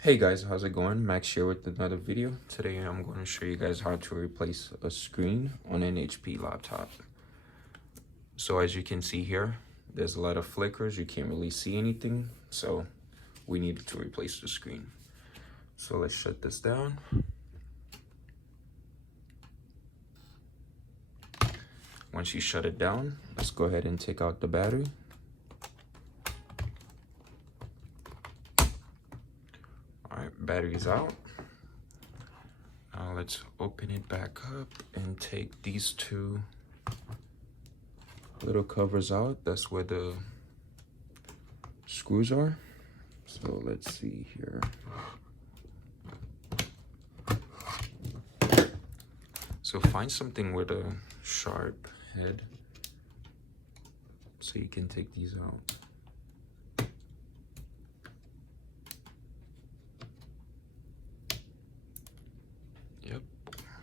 Hey guys, how's it going? Max here with another video. Today I'm going to show you guys how to replace a screen on an HP laptop. So as you can see here, there's a lot of flickers. You can't really see anything. So we need to replace the screen. So let's shut this down. Once you shut it down, let's go ahead and take out the battery. Alright, battery's out. Now let's open it back up and take these two little covers out. That's where the screws are. So let's see here. So find something with a sharp head so you can take these out. Yep,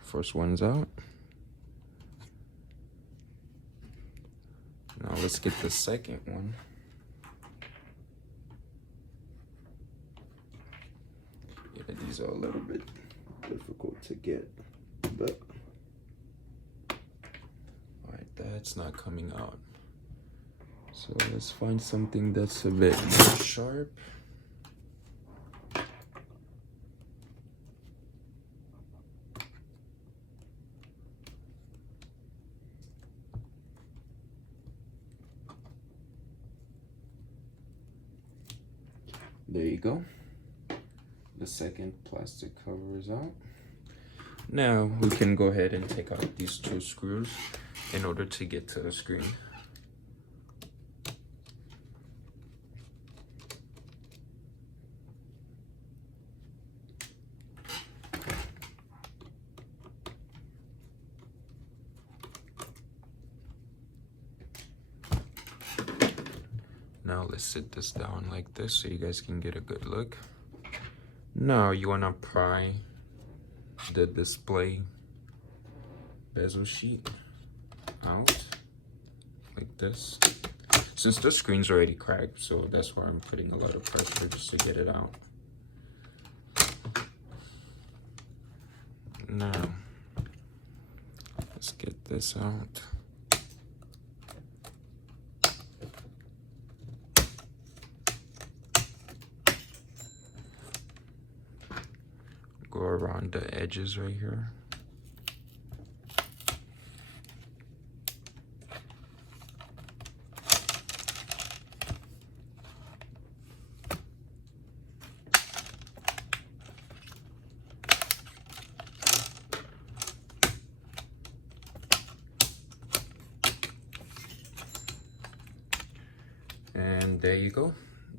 first one's out. Now let's get the second one. Yeah, these are a little bit difficult to get, but alright, that's not coming out. So let's find something that's a bit more sharp. There you go. The second plastic cover is out. Now we can go ahead and take out these two screws in order to get to the screen. Now let's sit this down like this so you guys can get a good look. Now you want to pry the display bezel sheet out like this. Since the screen's already cracked, so that's why I'm putting a lot of pressure just to get it out. Now let's get this out. Go around the edges right here. And there you go.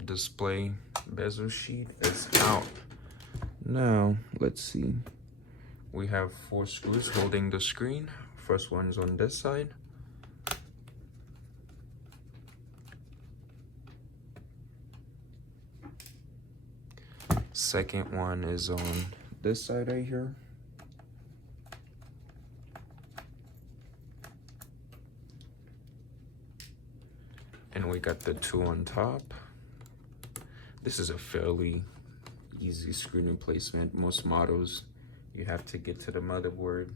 Display bezel sheet is out. Now, let's see. We have 4 screws holding the screen. First one's on this side. Second one is on this side right here. And we got the 2 on top. This is a fairly easy screen replacement. Most models, you have to get to the motherboard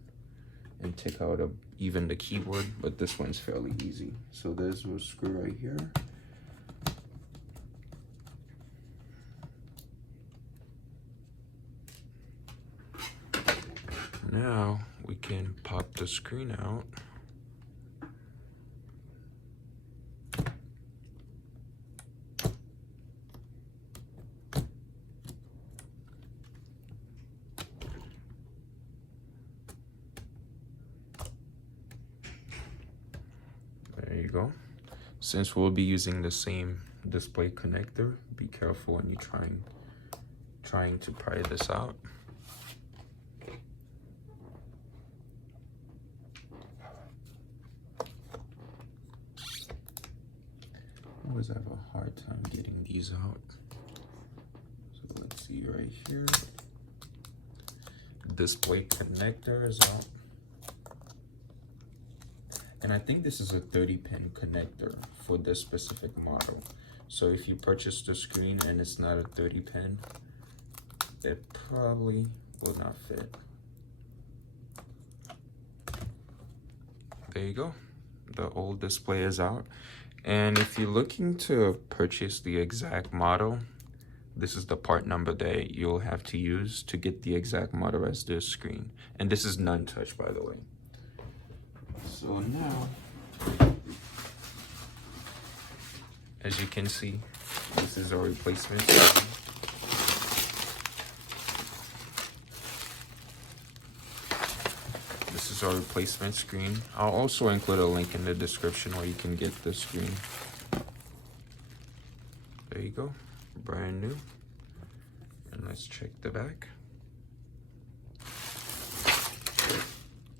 and take out even the keyboard, but this one's fairly easy. So there's a screw right here. Now we can pop the screen out. There you go. Since we'll be using the same display connector, be careful when you're trying to pry this out. I always have a hard time getting these out. So let's see right here. Display connector is out. And I think this is a 30-pin connector for this specific model. So if you purchase the screen and it's not a 30-pin, it probably will not fit. There you go. The old display is out. And if you're looking to purchase the exact model, this is the part number that you'll have to use to get the exact model as this screen. And this is non-touch, by the way. So now, as you can see, this is our replacement screen. This is our replacement screen. I'll also include a link in the description where you can get this screen. There you go, brand new. And let's check the back.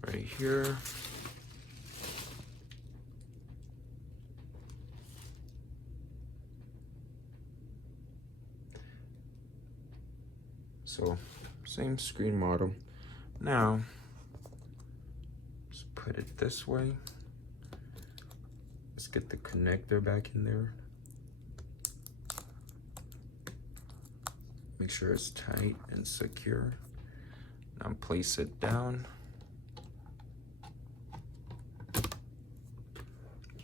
Right here. So, same screen model. Now, let's put it this way. Let's get the connector back in there. Make sure it's tight and secure. Now place it down.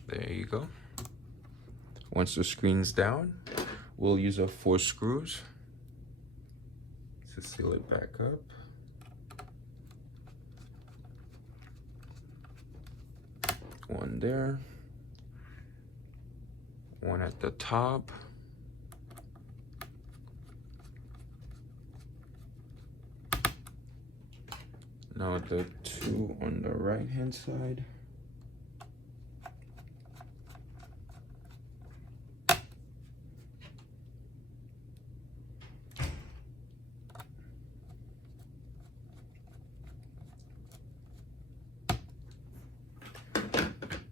There you go. Once the screen's down, we'll use our 4 screws to seal it back up. One there, one at the top, now the 2 on the right hand side.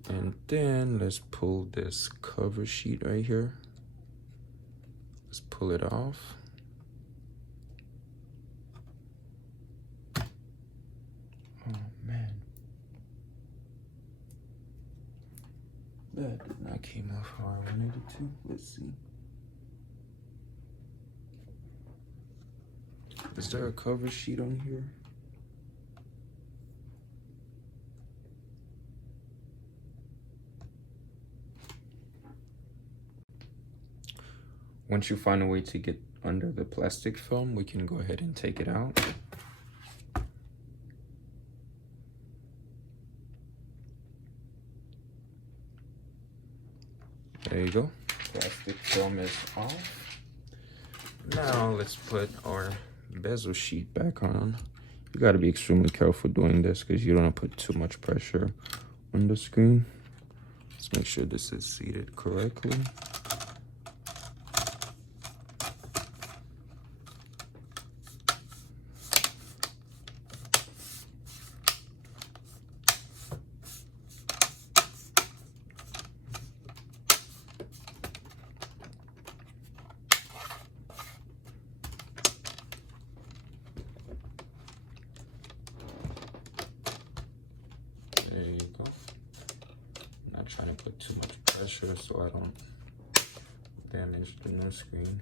And then let's pull this cover sheet right here. Let's pull it off. Oh man. That did not came off how I wanted it to. Let's see. Is there a cover sheet on here? Once you find a way to get under the plastic film, we can go ahead and take it out. There you go. Plastic film is off. Now let's put our bezel sheet back on. You got to be extremely careful doing this because you don't want to put too much pressure on the screen. Let's make sure this is seated correctly. There you go. Not trying to put too much pressure so I don't damage the new screen.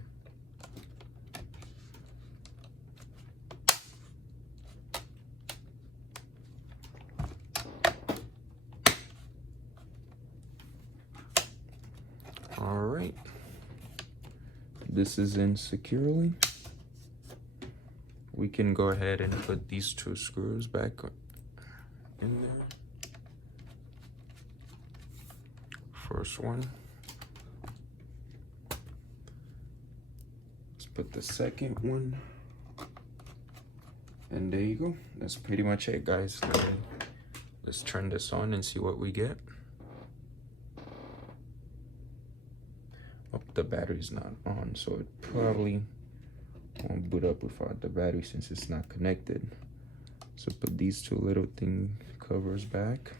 All right. This is in securely. We can go ahead and put these 2 screws back in there. First one. Let's put the second one. And there you go. That's pretty much it, guys. Let's turn this on and see what we get. Oh, the battery's not on, so it probably won't boot up without the battery since it's not connected. So put these 2 little thing covers back.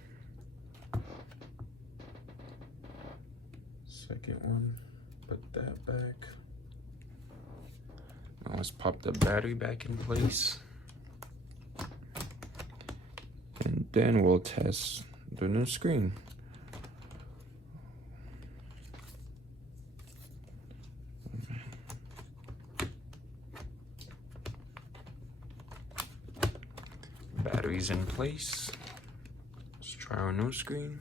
Second one, put that back. Now let's pop the battery back in place. And then we'll test the new screen. Batteries in place. Let's try our new screen.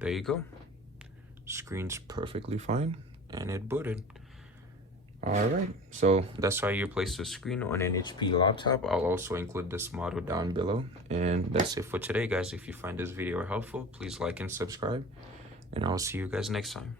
There you go. Screen's perfectly fine and it booted. All right, so that's how you replace the screen on an HP laptop. I'll also include this model down below. And that's it for today, guys. If you find this video helpful, please like and subscribe, and I'll see you guys next time.